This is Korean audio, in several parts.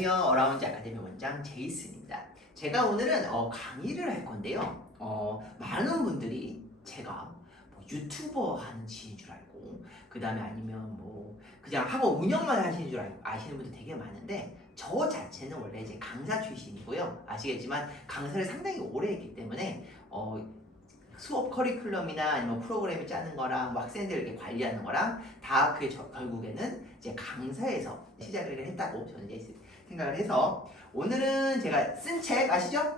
안녕하세요. 어라운드 아카데미 원장 제이슨입니다. 제가 오늘은 강의를 할 건데요. 많은 분들이 제가 뭐 유튜버 하는 지인 줄 알고, 그 다음에 아니면 뭐 그냥 학원 운영만 하시는 줄 알고 아시는 분들 되게 많은데, 저 자체는 원래 이제 강사 출신이고요. 아시겠지만 강사를 상당히 오래 했기 때문에 수업 커리큘럼이나 아니면 프로그램을 짜는 거랑 뭐 학생들 이렇게 관리하는 거랑 다 그게 결국에는 이제 강사에서 시작을 했다고 저는 이제 생각을 해서, 오늘은 제가 쓴 책 아시죠?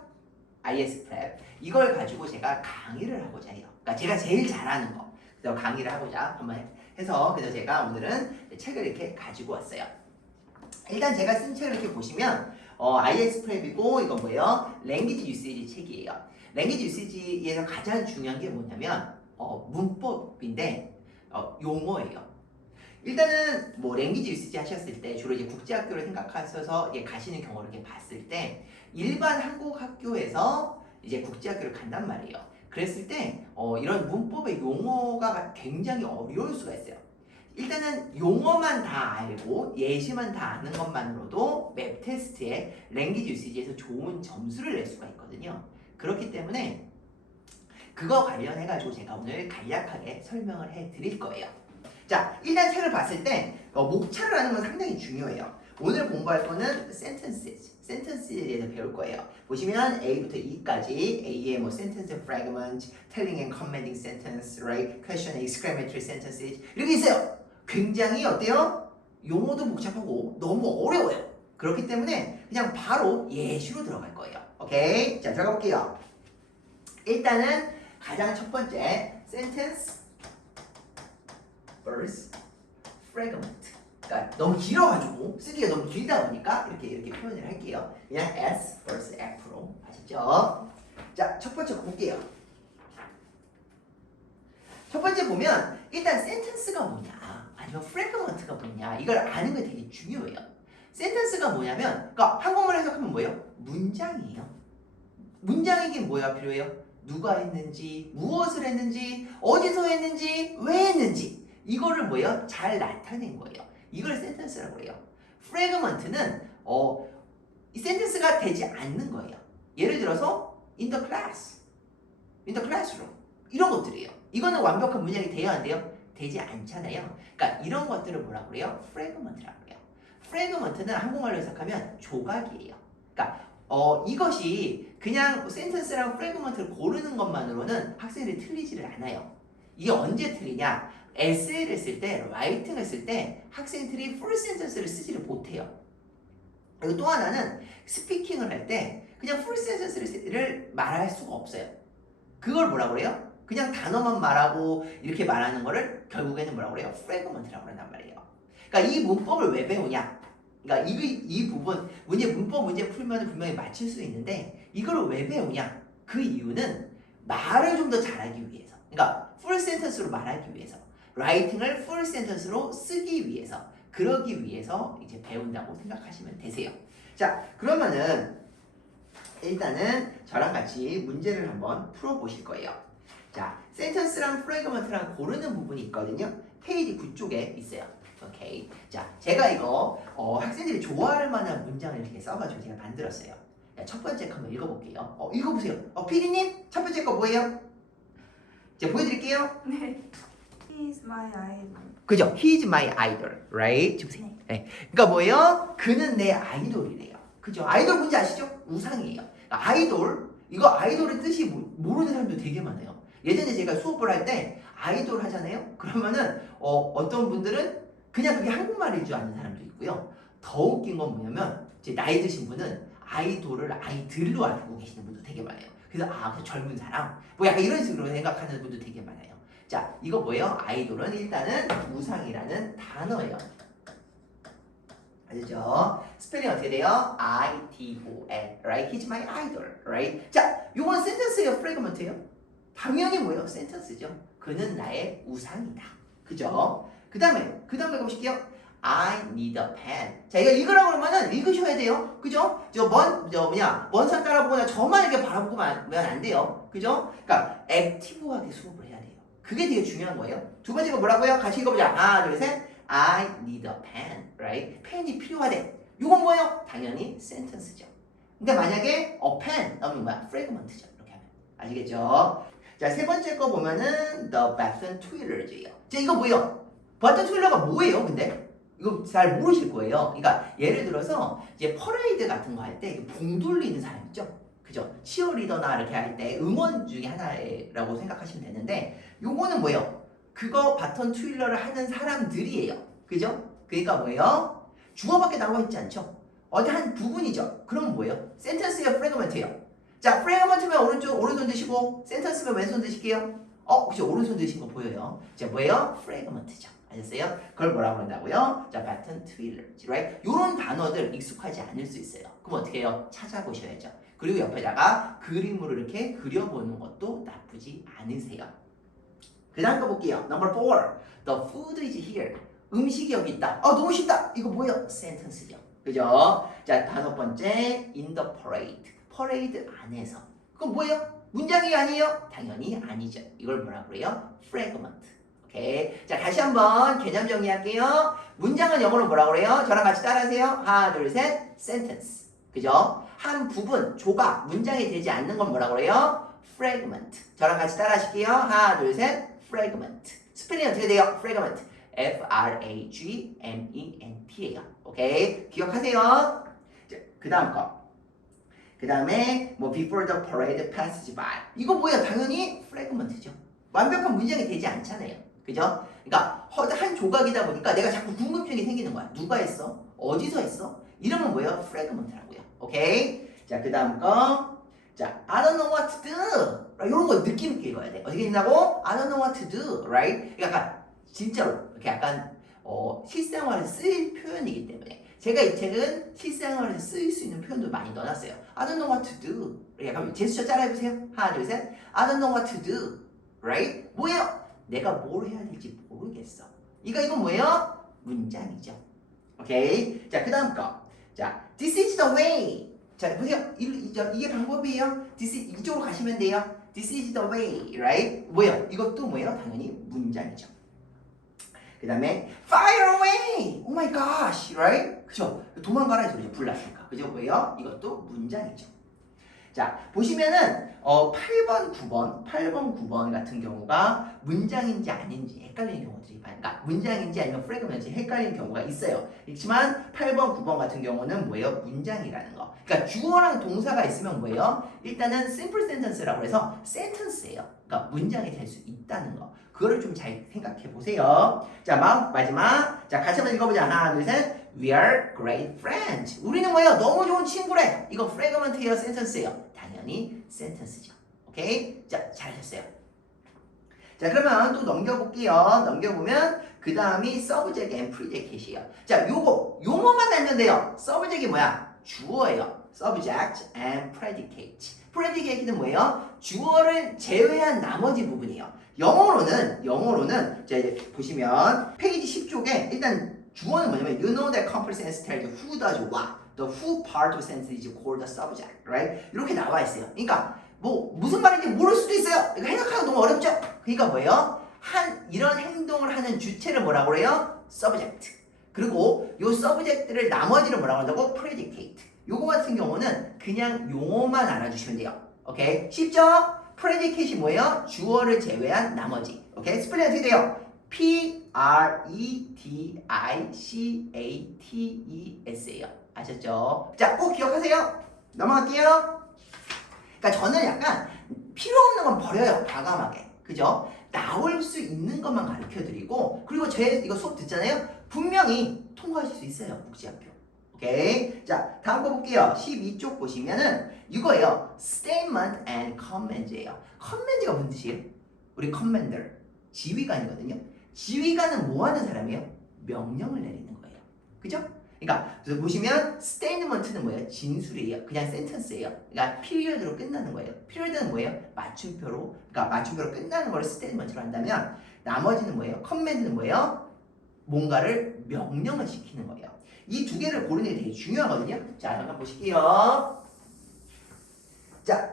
IS 프랩 이걸 가지고 제가 강의를 하고자 해요. 그러니까 제가 제일 잘하는 거 그래서 강의를 하고자 한번 해서, 그래서 제가 오늘은 책을 이렇게 가지고 왔어요. 일단 제가 쓴 책을 이렇게 보시면 IS 프랩이고, 이건 뭐예요? 랭귀지 유세이지 책이에요. 랭귀지 유세이지에서 가장 중요한 게 뭐냐면 문법인데 용어예요. 일단은 뭐 랭귀지 유세이지 하셨을 때 주로 이제 국제학교를 생각하셔서 가시는 경우를 이렇게 봤을 때, 일반 한국 학교에서 이제 국제학교를 간단 말이에요. 그랬을 때 이런 문법의 용어가 굉장히 어려울 수가 있어요. 일단은 용어만 다 알고 예시만 다 아는 것만으로도 맵 테스트에 랭귀지 유세이지에서 좋은 점수를 낼 수가 있거든요. 그렇기 때문에 그거 관련해가지고 제가 오늘 간략하게 설명을 해드릴 거예요. 자, 일단 책을 봤을 때 목차를 하는 건 상당히 중요해요. 오늘 공부할 거는 sentence에 대해서 배울 거예요. 보시면 A부터 E까지, A의 뭐 sentence fragment, telling and commanding sentence, right? question, exclamatory sentences 이렇게 있어요. 굉장히 어때요? 용어도 복잡하고 너무 어려워요. 그렇기 때문에 그냥 바로 예시로 들어갈 거예요. 오케이? 자, 들어가 볼게요. 일단은 가장 첫 번째 sentence, verse, fragment. 그러니까 너무 길어가지고 쓰기가 너무 길다 보니까 이렇게 표현을 할게요. 그냥 S, verse, F로 아시죠? 자, 첫 번째 볼게요. 첫 번째 보면 일단 sentence가 뭐냐, 아니면 fragment가 뭐냐, 이걸 아는 게 되게 중요해요. sentence가 뭐냐면, 그러니까 한국말로 해석하면 뭐예요? 문장이에요. 문장이긴 뭐가 필요해요? 누가 했는지, 무엇을 했는지, 어디서 했는지, 왜 했는지, 이거를 뭐예요? 잘 나타낸 거예요. 이걸 센텐스라고 해요. 프래그먼트는 이 센텐스가 되지 않는 거예요. 예를 들어서 in the classroom 이런 것들이에요. 이거는 완벽한 문장이 돼야 안 돼요? 되지 않잖아요. 그러니까 이런 것들을 뭐라고 그래요? 프래그먼트라고 해요. 프래그먼트는 한국말로 해석하면 조각이에요. 그러니까 이것이 그냥 센텐스랑 프래그먼트를 고르는 것만으로는 학생들이 틀리지를 않아요. 이게 언제 틀리냐? 에세이를 쓸 때, 라이팅을 쓸 때 학생들이 풀 센텐스를 쓰지를 못해요. 그리고 또 하나는 스피킹을 할 때 그냥 풀 센텐스를 말할 수가 없어요. 그걸 뭐라고 그래요? 그냥 단어만 말하고 이렇게 말하는 거를 결국에는 뭐라고 그래요? 프래그먼트라고 한단 말이에요. 그러니까 이 문법을 왜 배우냐? 그러니까 이 부분 문법 문제 풀면 분명히 맞출 수 있는데, 이걸 왜 배우냐? 그 이유는 말을 좀 더 잘하기 위해서, 그러니까 풀 센텐스로 말하기 위해서, 라이팅을 풀 센텐스로 쓰기 위해서, 그러기 위해서 이제 배운다고 생각하시면 되세요. 자, 그러면은 일단은 저랑 같이 문제를 한번 풀어보실 거예요. 자, 센텐스랑 프래그먼트랑 고르는 부분이 있거든요. 페이지 9쪽에 있어요. 오케이. 자, 제가 이거 학생들이 좋아할 만한 문장을 이렇게 써가지고 제가 만들었어요. 자, 첫 번째 거 한번 읽어볼게요. 읽어보세요. 피디님, 첫 번째 거 뭐예요? 제가 보여드릴게요. 네. He is my idol. 그죠? He is my idol, right? 보세요. 네. 그러니까 뭐예요? 그는 내 아이돌이래요. 그죠? 아이돌 뭔지 아시죠? 우상이에요. 아이돌, 이거 아이돌의 뜻이 모르는 사람도 되게 많아요. 예전에 제가 수업을 할 때 아이돌 하잖아요? 그러면은 어떤 분들은 그냥 그게 한국말인 줄 아는 사람도 있고요. 더 웃긴 건 뭐냐면, 제 나이 드신 분은 아이돌을 아이들로 알고 계시는 분도 되게 많아요. 그래서 그 젊은 사람 뭐 약간 이런 식으로 생각하는 분도 되게 많아요. 자, 이거 뭐예요? 아이돌은 일단은 우상이라는 단어예요. 아시죠? 스펠링 어떻게 돼요? I-D-O-N, right? He's my idol, right? 자, 요건 센텐스예요? 프래그먼트예요? 당연히 뭐예요? 센텐스죠. 그는 나의 우상이다. 그죠? 그 다음에 보실게요. I need a pen. 자, 이거 읽으라고 그러면은 읽으셔야 돼요. 그죠? 먼 산 따라보거나 저만 이렇게 바라보면 안 돼요. 그죠? 그러니까 액티브하게 수업을 해야 돼요. 그게 되게 중요한 거예요. 두 번째가 뭐라고요? 같이 읽어보자. 하나, 둘, 셋. I need a pen, right? 펜이 필요하대. 이건 뭐예요? 당연히 sentence죠. 근데 만약에 a pen 나오면 뭐야? fragment죠. 이렇게 하면 아시겠죠? 자, 세 번째 거 보면은 the Baton Twillers예요. 자, 이거 뭐예요? 바튼 트윌러가 뭐예요? 근데 이거 잘 모르실 거예요. 그러니까 예를 들어서 이제 퍼레이드 같은 거 할 때 봉 돌리는 사람 있죠? 그죠? 치어리더나 이렇게 할 때 응원 중에 하나라고 생각하시면 되는데 요거는 뭐예요? 그거 바턴 트윌러를 하는 사람들이에요. 그죠? 그러니까 뭐예요? 주어밖에 나와 있지 않죠? 어디 한 부분이죠. 그럼 뭐예요? 센텐스예요? 프래그먼트예요? 자, 프래그먼트면 오른손 드시고 센텐스면 왼손 드실게요. 그죠? 오른손 드신 거 보여요. 자, 뭐예요? 프래그먼트죠. 아셨어요? 그걸 뭐라고 한다고요? 자, 바튼 트윌러즈, right? 요런 단어들 익숙하지 않을 수 있어요. 그럼 어떻게 해요? 찾아보셔야죠. 그리고 옆에다가 그림으로 이렇게 그려보는 것도 나쁘지 않으세요. 그 다음 거 볼게요. Number 4. The food is here. 음식이 여기 있다. 너무 쉽다. 이거 뭐예요? sentence죠. 그죠? 자, 다섯 번째. In the parade. 퍼레이드 안에서. 그건 뭐예요? 문장이 아니에요? 당연히 아니죠. 이걸 뭐라고 그래요? fragment. 오케이. 자, 다시 한번 개념 정리할게요. 문장은 영어로 뭐라고 그래요? 저랑 같이 따라하세요. 하나, 둘, 셋. sentence. 그죠? 한 부분, 조각, 문장이 되지 않는 건 뭐라고 그래요? fragment. 저랑 같이 따라하실게요. 하나, 둘, 셋. fragment. 스펠링 어떻게 돼요? fragment. Fragment예요. 오케이? 기억하세요. 그 다음 거. 그 다음에 뭐 before the parade passes by. 이거 뭐야? 당연히 fragment죠. 완벽한 문장이 되지 않잖아요. 그죠? 그러니까 한 조각이다 보니까 내가 자꾸 궁금증이 생기는 거야. 누가 했어? 어디서 했어? 이러면 뭐예요? fragment라고요. 오케이? 자, 그 다음 거. 자, I don't know what to do. 이런 거 느낌 있게 읽어야 돼. 어떻게 읽는다고? I don't know what to do. Right? 약간 진짜로 이렇게 약간 실생활에 쓰일 표현이기 때문에 제가 이 책은 실생활에 쓰일 수 있는 표현도 많이 넣어놨어요. I don't know what to do. 약간 제스처 따라해보세요. 하나, 둘, 셋. I don't know what to do. Right? 뭐예요? 내가 뭘 해야 될지 모르겠어. 이건 뭐예요? 문장이죠. 오케이? 자, 그 다음 거. 자, this is the way. 자, 보세요. 이게 방법이에요. 이쪽으로 가시면 돼요. This is the way. Right? 뭐예요? 이것도 뭐예요? 당연히 문장이죠. 그 다음에 fire away. Oh my gosh. Right? 그죠? 도망가라 이 소리죠. 불났으니까. 그죠? 뭐예요? 이것도 문장이죠. 자, 보시면은 8번, 9번 같은 경우가 문장인지 아닌지 헷갈리는 경우들이 많아요. 그러니까 문장인지 아니면 프래그먼트인지 헷갈리는 경우가 있어요. 그렇지만 8번, 9번 같은 경우는 뭐예요? 문장이라는 거. 그러니까 주어랑 동사가 있으면 뭐예요? 일단은 simple sentence라고 해서 sentence예요. 그러니까 문장이 될 수 있다는 거. 그거를 좀 잘 생각해 보세요. 자, 마지막. 자, 같이 한번 읽어보자. 하나, 둘, 셋. We are great friends. 우리는 뭐예요? 너무 좋은 친구래. 이거 fragment예요, sentence예요? 당연히 sentence죠. 오케이? 자, 잘하셨어요. 자, 그러면 또 넘겨볼게요. 넘겨보면 그 다음이 subject and predicate이에요. 자, 요거만 알면 돼요. subject이 뭐야? 주어예요. subject and predicate. predicate는 뭐예요? 주어를 제외한 나머지 부분이에요. 영어로는 자, 이제 보시면 페이지 10쪽에 일단 주어는 뭐냐면 you know that complete sentence tells you who does what. The who part of the sentence is called the subject, right? 이렇게 나와 있어요. 그러니까 뭐 무슨 말인지 모를 수도 있어요. 이거 해석하기 너무 어렵죠? 그러니까 뭐예요? 이런 행동을 하는 주체를 뭐라고 그래요? subject. 그리고 요 subject를 나머지를 뭐라고 한다고? predicate. 요거 같은 경우는 그냥 용어만 알아주시면 돼요. 오케이? 쉽죠? predicate이 뭐예요? 주어를 제외한 나머지. 오케이? 스펠링 어떻게 돼요? P-R-E-D-I-C-A-T-E-S예요. 아셨죠? 자, 꼭 기억하세요. 넘어갈게요. 그러니까 저는 약간 필요 없는 건 버려요. 과감하게. 그죠? 나올 수 있는 것만 가르쳐드리고, 그리고 이거 수업 듣잖아요? 분명히 통과하실 수 있어요. 국제학교. 오케이? 자, 다음 거 볼게요. 12쪽 보시면은 이거예요. Statement and Comment예요. Comment가 무슨 뜻이에요? 우리 Commander, 지휘관이거든요. 지휘관은 뭐 하는 사람이에요? 명령을 내리는 거예요. 그죠? 그러니까 그래서 보시면 statement는 뭐예요? 진술이에요. 그냥 sentence예요. 그러니까 period로 끝나는 거예요. period는 뭐예요? 맞춤표로. 그러니까 맞춤표로 끝나는 걸 statement로 한다면 나머지는 뭐예요? command는 뭐예요? 뭔가를 명령을 시키는 거예요. 이 두 개를 고르는 게 되게 중요하거든요. 자, 잠깐 보실게요. 자,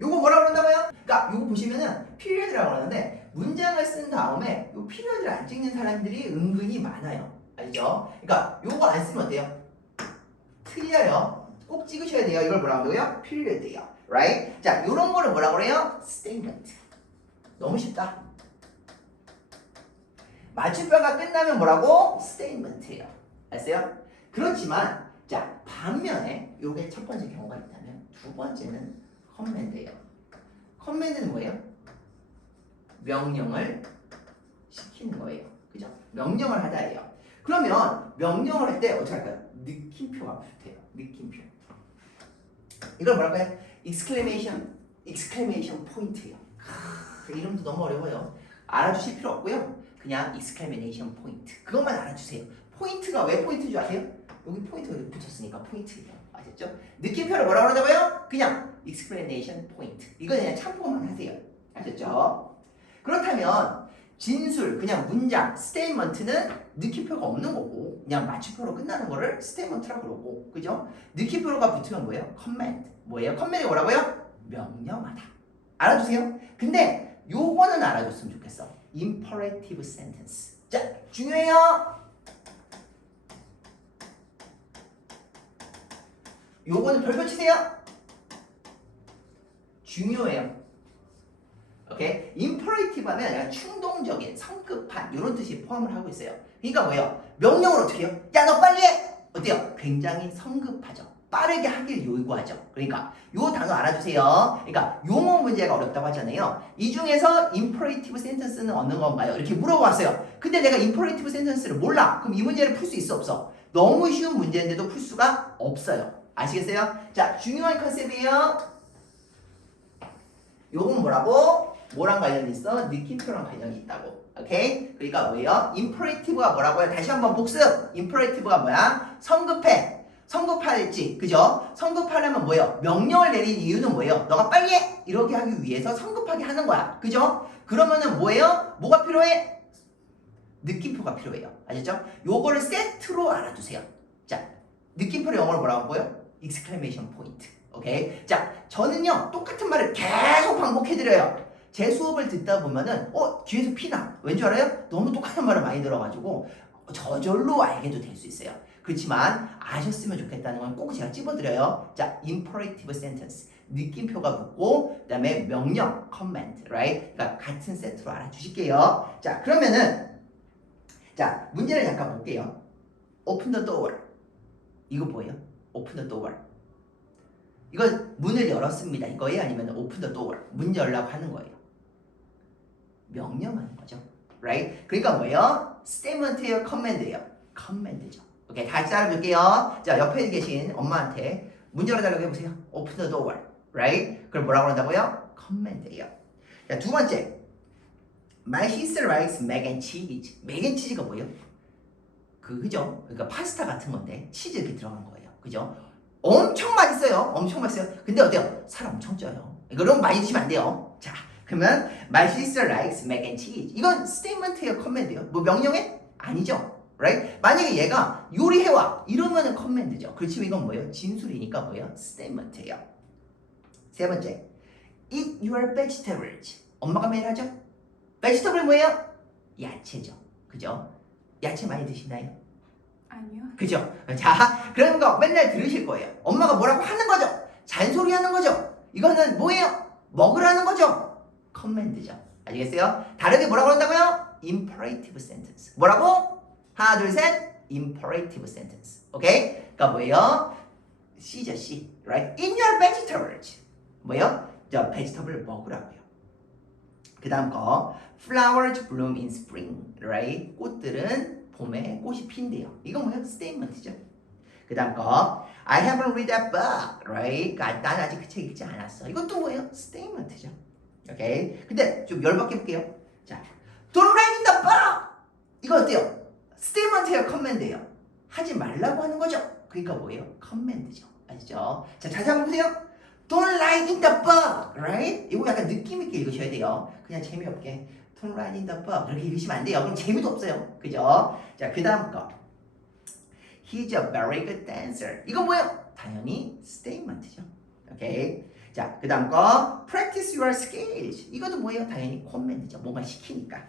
요거 뭐라고 그런다고요? 그러니까 요거 보시면은 period라고 하는데 문장을 쓴 다음에 요 period를 안 찍는 사람들이 은근히 많아요. 알죠? 그러니까 요거 안 쓰면 어때요? 틀려요. 꼭 찍으셔야 돼요. 이걸 뭐라고 하고요? period예요. right? 자, 이런 거를 뭐라고 그래요? statement. 너무 쉽다. 맞춤표가 끝나면 뭐라고? statement예요. 알았어요? 그렇지만 자, 반면에 요게 첫 번째 경우가 있다면 두 번째는 command예요. command는 뭐예요? 명령을 시키는 거예요. 그죠? 명령을 하다예요. 그러면 명령을 할 때 어떻게 할까요? 느낌표가 붙어요. 느낌표. 이걸 뭐라고 해요? exclamation point예요. 이름도 너무 어려워요. 알아주실 필요 없고요. 그냥 exclamation point. 그것만 알아주세요. 포인트가 왜 포인트인 줄 아세요? 여기 포인트가 여기 붙었으니까 포인트예요. 아셨죠? 느낌표를 뭐라고 그러다고요? 그냥 exclamation point. 이거 그냥 참고만 하세요. 아셨죠? 그렇다면 진술, 그냥 문장, statement는 느낌표가 없는 거고 그냥 맞춤표로 끝나는 거를 statement라고 그러고 그죠? 느낌표가 붙으면 뭐예요? command. 뭐예요? command이 뭐라고요? 명령하다. 알아두세요. 근데 요거는 알아줬으면 좋겠어. imperative sentence. 자, 중요해요. 요거는 별표 치세요. 중요해요. 오케이? imperative하면 약간 충동적인, 성급한 이런 뜻이 포함을 하고 있어요. 그러니까 뭐예요? 명령을 어떻게 해요? 야, 너 빨리 해! 어때요? 굉장히 성급하죠. 빠르게 하길 요구하죠. 그러니까 요 단어 알아주세요. 그러니까 용어 문제가 어렵다고 하잖아요. 이 중에서 imperative sentence는 어느 건가요? 이렇게 물어봤어요. 근데 내가 imperative sentence를 몰라. 그럼 이 문제를 풀 수 있어 없어? 너무 쉬운 문제인데도 풀 수가 없어요. 아시겠어요? 자, 중요한 컨셉이에요. 요건 뭐라고? 뭐랑 관련이 있어? 느낌표랑 관련이 있다고. 오케이? 그러니까 뭐예요? imperative가 뭐라고요? 다시 한번 복습. imperative가 뭐야? 성급해. 성급할지, 그죠? 성급하려면 뭐예요? 명령을 내린 이유는 뭐예요? 너가 빨리 해! 이렇게 하기 위해서 성급하게 하는 거야. 그죠? 그러면은 뭐예요? 뭐가 필요해? 느낌표가 필요해요. 아셨죠? 요거를 세트로 알아두세요. 자, 느낌표를 영어로 뭐라고 하고요? exclamation point. 오케이? 자, 저는요, 똑같은 말을 계속 반복해드려요. 제 수업을 듣다 보면은, 뒤에서 피나. 왠 줄 알아요? 너무 똑같은 말을 많이 들어가지고, 저절로 알게도 될 수 있어요. 그렇지만, 아셨으면 좋겠다는 건 꼭 제가 찝어드려요. 자, imperative sentence. 느낌표가 붙고, 그 다음에 명령, command, right? 그러니까 같은 세트로 알아주실게요. 자, 그러면은, 자, 문제를 잠깐 볼게요. open the door. 이거 뭐예요? open the door. 이건 문을 열었습니다. 이거예요? 아니면 open the door. 문 열라고 하는 거예요. 명령하는 거죠. right? 그러니까 뭐예요? statement예요? command예요? command죠. 오케이, 다시 따라줄게요. 자, 옆에 계신 엄마한테 문 열어달라고 해보세요. open the door. right? 그럼 뭐라고 한다고요? command예요. 자, 두 번째. My sister likes mac and cheese. mac and cheese가 뭐예요? 그죠? 그러니까 파스타 같은 건데 치즈 이렇게 들어간 거예요. 그죠? 엄청 맛있어요. 엄청 맛있어요. 근데 어때요? 살 엄청 쪄요. 이거 너무 많이 드시면 안 돼요. 자, 그러면 My sister likes mac and cheese. 이건 statement예요, command예요? 뭐 명령해? 아니죠. right? 만약에 얘가 요리해와 이러면은 command죠. 그렇지만 이건 뭐예요? 진술이니까 뭐예요? statement예요. 세 번째, eat your vegetables. 엄마가 매일 하죠? vegetable 뭐예요? 야채죠. 그죠? 야채 많이 드시나요? 아니요. 그죠? 자, 그런 거 맨날 들으실 거예요. 엄마가 뭐라고 하는 거죠? 잔소리 하는 거죠? 이거는 뭐예요? 먹으라는 거죠? command죠. 아시겠어요? 다르게 뭐라고 한다고요? imperative sentence. 뭐라고? 하나, 둘, 셋. imperative sentence. 오케이? 그러니까 뭐예요? C죠, C. right? In your vegetables. 뭐예요? 저 vegetable 먹으라고요. 그 다음 거 flowers bloom in spring. right? 꽃들은 봄에 꽃이 핀대요. 이건 뭐예요? statement죠. 그 다음 거 I haven't read that book. right? 난 아직 그 책 읽지 않았어. 이것도 뭐예요? statement죠. 오케이? 근데 좀 열받게 볼게요. 자, don't write in the book. 이거 어때요? statement예요? command예요? 하지 말라고 하는 거죠. 그러니까 뭐예요? command죠. 아시죠? 자, 다시 한번 보세요. Don't write in the book, right? 이거 약간 느낌 있게 읽으셔야 돼요. 그냥 재미없게 Don't write in the book 이렇게 읽으시면 안 돼요. 그럼 재미도 없어요. 그죠? 자, 그 다음 거 He's a very good dancer. 이건 뭐예요? 당연히 statement죠. 오케이? 자, 그 다음 거 Practice your skills. 이것도 뭐예요? 당연히 command죠. 뭔가 시키니까.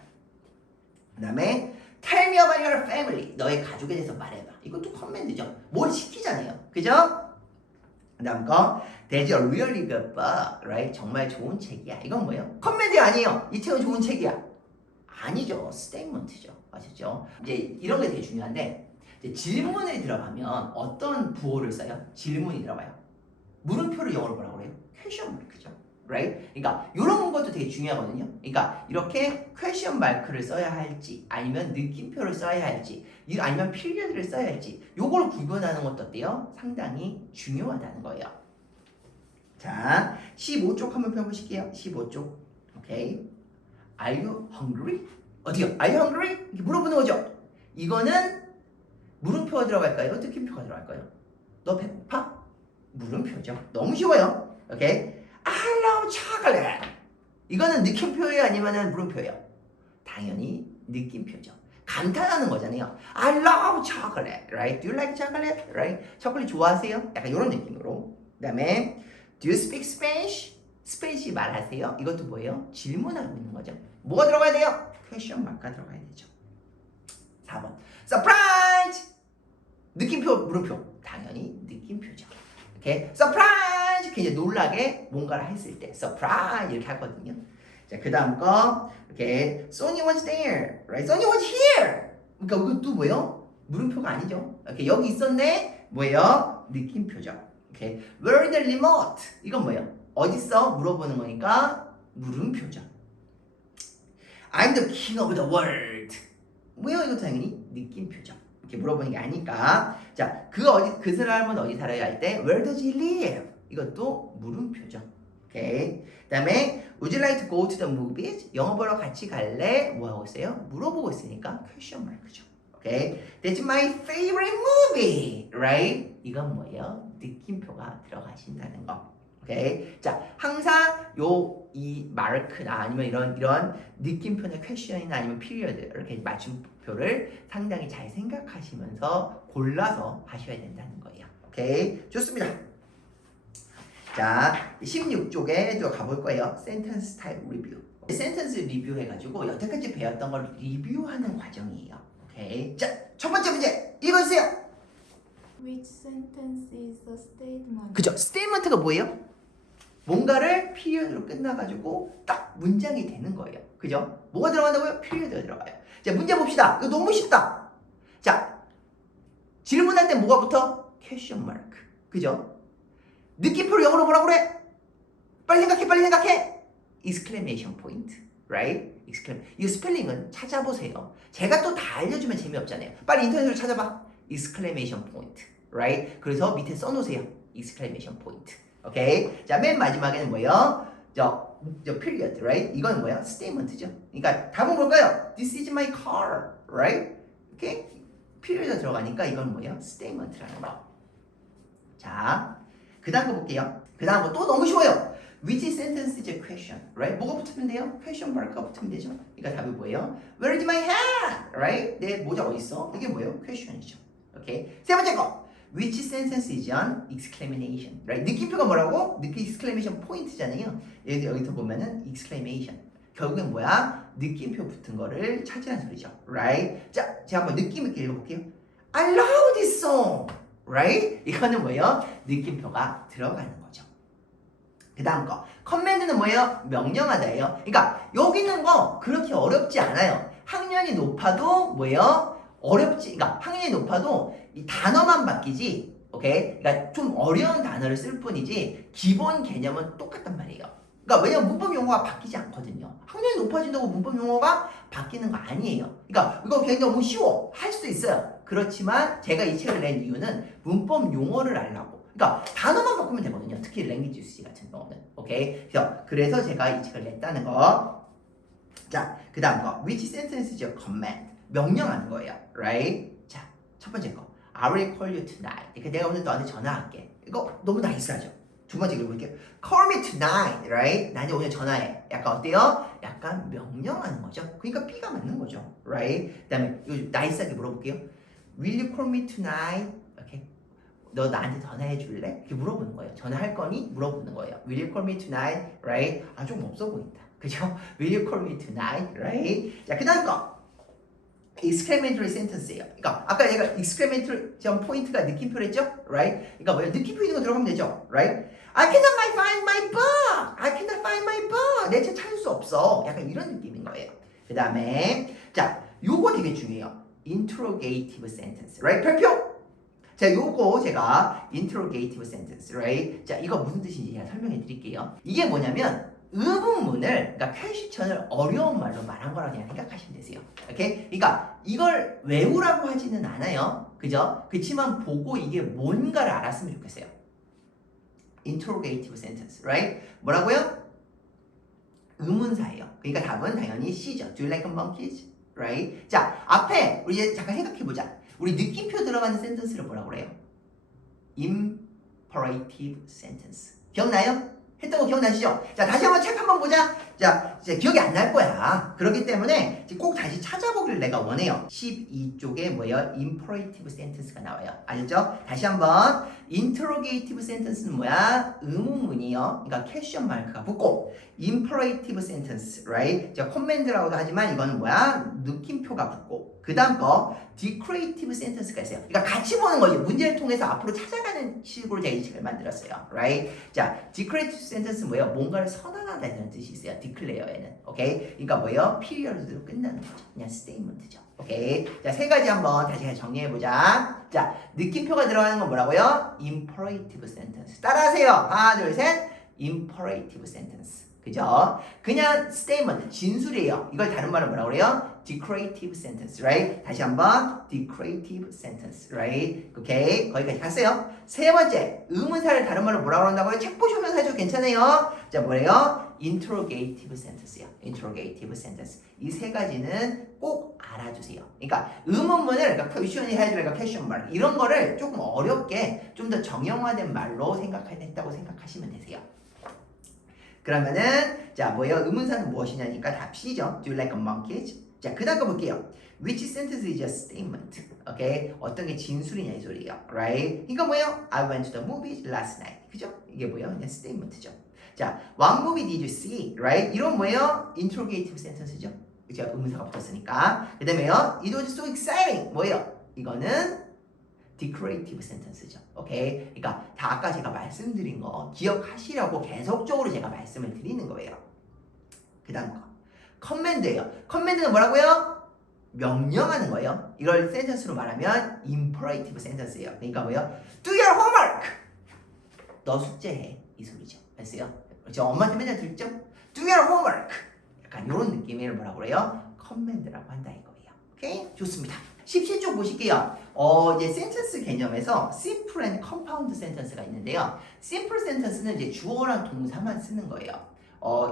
그 다음에 Tell me about your family. 너의 가족에 대해서 말해봐. 이것도 커맨드죠. 뭘 시키잖아요. 그죠? 그 다음 거 That's a really good book, right? 정말 좋은 책이야. 이건 뭐예요? 커맨드 아니에요. 이 책은 좋은 책이야. 아니죠. 스테이트먼트죠. 아셨죠? 이제 이런 게 되게 중요한데 이제 질문에 들어가면 어떤 부호를 써요? 질문이 들어가요. 물음표를 영어로 뭐라고 그래요? 퀘션 마크죠. Right? 그러니까 이런 것도 되게 중요하거든요. 그러니까 이렇게 퀘션 마크를 써야 할지 아니면 느낌표를 써야 할지 아니면 피리어드를 써야 할지 요걸 구분하는 것도 어때요? 상당히 중요하다는 거예요. 자, 15쪽 한번 펴보실게요. 15쪽. 오케이. Are you hungry? 어디요? Are you hungry? 이렇게 물어보는 거죠. 이거는 물음표가 들어갈까요? 느낌표가 들어갈까요? 너 배고파? 물음표죠. 너무 쉬워요. 오케이. I love chocolate. 이거는 느낌표예요? 아니면 물음표예요? 당연히 느낌표죠. 감탄하는 거잖아요. I love chocolate. Right? Do you like chocolate? Right? 초콜릿 좋아하세요? 약간 이런 느낌으로. 그 다음에 Do you speak Spanish? 스페니시 말하세요? 이것도 뭐예요? 질문하고 있는 거죠. 뭐가 들어가야 돼요? 퀘션 마크가 들어가야 되죠. 4번. Surprise! 느낌표, 물음표. 당연히 느낌표죠. 오케이? Surprise! 이렇게 이제 놀라게 뭔가를 했을 때 Surprise! 이렇게 하거든요. 자, 그 다음 거 이렇게 Sonny was there. Right? Sonny was here! 그러니까 이것도 뭐예요? 물음표가 아니죠. 이렇게 여기 있었네? 뭐예요? 느낌표죠. 오케이. Where is the remote? 이건 뭐예요? 어딨어? 물어보는 거니까 물음표죠. I'm the king of the world. 뭐예요? 이것도 당연히 느낌표죠. 이렇게 물어보는 게 아니까. 자, 그 사람은 어디 살아야 할 때 Where does he live? 이것도 물음표죠. 오케이. 그다음에 Would you like to go to the movies? 영화 보러 같이 갈래? 뭐 하고 있어요? 물어보고 있으니까 question mark죠. 오케이. That's my favorite movie. Right? 이건 뭐예요? 느낌표가 들어가신다는 거. 오케이. 자, 항상 이 마크나 아니면 이런 느낌표나 퀘션이나 아니면 피리어드 이렇게 맞춤표를 상당히 잘 생각하시면서 골라서 하셔야 된다는 거예요. 오케이. 좋습니다. 자, 16쪽에 또 가볼 거예요. 센텐스 타입 리뷰. 센텐스 리뷰 해가지고 여태까지 배웠던 걸 리뷰하는 과정이에요. 오케이. 자, 첫 번째 문제 읽어주세요. Which sentence is a statement? 그죠? 스테이트먼트가 뭐예요? 뭔가를 피리어드로 끝나가지고 딱 문장이 되는 거예요. 그죠? 뭐가 들어간다고요? 피리어드가 들어가요. 자, 문제 봅시다. 이거 너무 쉽다. 자, 질문할 때 뭐가 붙어? 퀘션 마크. 그죠? 느낌표를 영어로 뭐라고 그래? 빨리 생각해, 빨리 생각해. exclamation point. Right? 이 스펠링은 찾아보세요. 제가 또 다 알려주면 재미없잖아요. 빨리 인터넷으로 찾아봐. exclamation point. Right? 그래서 밑에 써놓으세요. exclamation point. 오케이. 자, 맨 마지막에는 뭐예요? 저 period, right? 이건 뭐야? statement죠. 그러니까 답은 뭘까요? This is my car, right? 오케이. period 들어가니까 이건 뭐예요? statement라는 거. 자, 그 다음 거 볼게요. 그 다음 거 또 너무 쉬워요. Which sentence is a question, right? 뭐가 붙으면 돼요? question mark가 붙으면 되죠. 그러니까 답이 뭐예요? Where is my hat, right? 내 모자 어디 있어? 이게 뭐예요? question이죠. 오케이. 세 번째 거. Which sentence is an exclamation, right? 느낌표가 뭐라고? exclamation point잖아요. 여기서 보면은 exclamation. 결국엔 뭐야? 느낌표 붙은 거를 찾으라는 소리죠, right? 자, 제가 한번 느낌 있게 읽어볼게요. I love this song, right? 이거는 뭐예요? 느낌표가 들어가는 거죠. 그 다음 거. 커맨드는 뭐예요? 명령하다예요. 그러니까 여기 있는 거 그렇게 어렵지 않아요. 학년이 높아도 뭐예요? 그러니까 학년이 높아도 이 단어만 바뀌지, 오케이? 그러니까 좀 어려운 단어를 쓸 뿐이지 기본 개념은 똑같단 말이에요. 그러니까 왜냐면 문법 용어가 바뀌지 않거든요. 학년이 높아진다고 문법 용어가 바뀌는 거 아니에요. 그러니까 이거 굉장히 너무 쉬워. 할 수 있어요. 그렇지만 제가 이 책을 낸 이유는 문법 용어를 알라고. 그러니까 단어만 바꾸면 되거든요. 특히 랭귀지 유지 같은 경우는, 오케이? 그래서 제가 이 책을 냈다는 거. 자, 그 다음 거. Which sentence is your command? 명령하는 거예요, right? 자, 첫 번째 거. I will call you tonight. 그러니까 내가 오늘 너한테 전화할게. 이거 너무 나이스하죠? 두 번째 읽어볼게요. Call me tonight, right? 나한테 오늘 전화해. 약간 어때요? 약간 명령하는 거죠. 그러니까 B가 맞는 거죠, right? 그 다음에 이거 나이스하게 물어볼게요. Will you call me tonight? 오케이. 너 나한테 전화해 줄래? 이렇게 물어보는 거예요. 전화할 거니? 물어보는 거예요. Will you call me tonight? Right? 아, 좀 없어 보인다. 그죠? Will you call me tonight? Right? 자, 그 다음 거. exclamatory sentence예요. 그러니까 아까 얘가 exclamatory 포인트가 느낌표를 했죠? Right? 그러니까 뭐야? 느낌표 있는 거 들어가면 되죠? Right? I cannot find my book. I cannot find my book. 내 책 찾을 수 없어. 약간 이런 느낌인 거예요. 그 다음에 자, 요거 되게 중요해요. interrogative sentence. Right? 별표. 자, 요거 제가 interrogative sentence. Right? 자, 이거 무슨 뜻인지 제가 설명해 드릴게요. 이게 뭐냐면 의문문을, 그러니까 퀘스천을 어려운 말로 말한 거라고 그냥 생각하시면 되세요. 오케이? 그러니까 이걸 외우라고 하지는 않아요. 그죠? 그치만 보고 이게 뭔가를 알았으면 좋겠어요. interrogative sentence, right? 뭐라고요? 의문사예요. 그러니까 답은 당연히 C죠. Do you like monkeys? Right? 자, 앞에 우리 이제 잠깐 생각해보자. 우리 느낌표 들어가는 센텐스를 뭐라고 그래요? imperative sentence. 기억나요? 했던 거 기억나시죠? 자, 다시 한번 책 한번 보자. 자, 이제 기억이 안 날 거야. 그렇기 때문에 꼭 다시 찾아보기를 내가 원해요. 12쪽에 뭐예요? imperative sentence가 나와요. 알죠? 다시 한번 interrogative sentence는 뭐야? 의문문이요. 그러니까 question mark가 붙고 imperative sentence, right? 자, command라고도 하지만 이거는 뭐야? 느낌표가 붙고 그 다음 거 declarative sentence가 있어요. 그러니까 같이 보는 거지. 문제를 통해서 앞으로 찾아가는 식으로 제가 이 책을 만들었어요. Right? 자, declarative sentence는 뭐예요? 뭔가를 선언한다는 뜻이 있어요. declare에는. 오케이? 그러니까 뭐예요? period로 끝나는 거죠. 그냥 statement죠. 오케이? 자, 세 가지 한번 다시 정리해보자. 자, 느낌표가 들어가는 건 뭐라고요? imperative sentence. 따라하세요. 하나, 둘, 셋. imperative sentence. 그죠? 그냥 statement, 진술이에요. 이걸 다른 말로 뭐라고 그래요? declarative sentence, right? 다시 한번 declarative sentence, right? 오케이, 거기까지 갔어요. 세 번째, 의문사를 다른 말로 뭐라고 한다고요? 책 보시면서 해도 괜찮아요. 자, 뭐래요? interrogative sentence요. interrogative sentence. 이 세 가지는 꼭 알아주세요. 그러니까 의문문을 그러니까 퀘스천이 해야 퀘스천 말 이런 거를 조금 어렵게 좀 더 정형화된 말로 생각했다고 생각하시면 되세요. 그러면은 자 뭐예요? 의문사는 무엇이냐니까 답 C죠. Do you like monkeys? 자 그 다음 거 볼게요. Which sentence is a statement? 오케이? 어떤 게 진술이냐 이 소리예요. Right? 이거 뭐예요? I went to the movies last night. 그죠? 이게 뭐예요? 그냥 statement죠. 자, what movie did you see? Right? 이런 뭐예요? interrogative sentence죠. 그죠? 의문사가 붙었으니까. 그 다음에요. It was so exciting. 뭐예요? 이거는 declarative sentence죠. 오케이? 그러니까 다 아까 제가 말씀드린 거 기억하시려고 계속적으로 제가 말씀을 드리는 거예요. 그 다음 거 command예요. command는 뭐라고요? 명령하는 거예요. 이걸 센텐스로 말하면 imperative sentence예요. 그러니까 뭐예요? Do your homework! 너 숙제해. 이 소리죠. 알았어요? 저 엄마한테 맨날 들죠? Do your homework! 약간 이런 느낌을 뭐라고 그래요? command라고 한다 이거예요. 오케이? 좋습니다. 17쪽 보실게요. 이제 센텐스 개념에서 simple and compound sentence가 있는데요. simple sentence는 이제 주어랑 동사만 쓰는 거예요.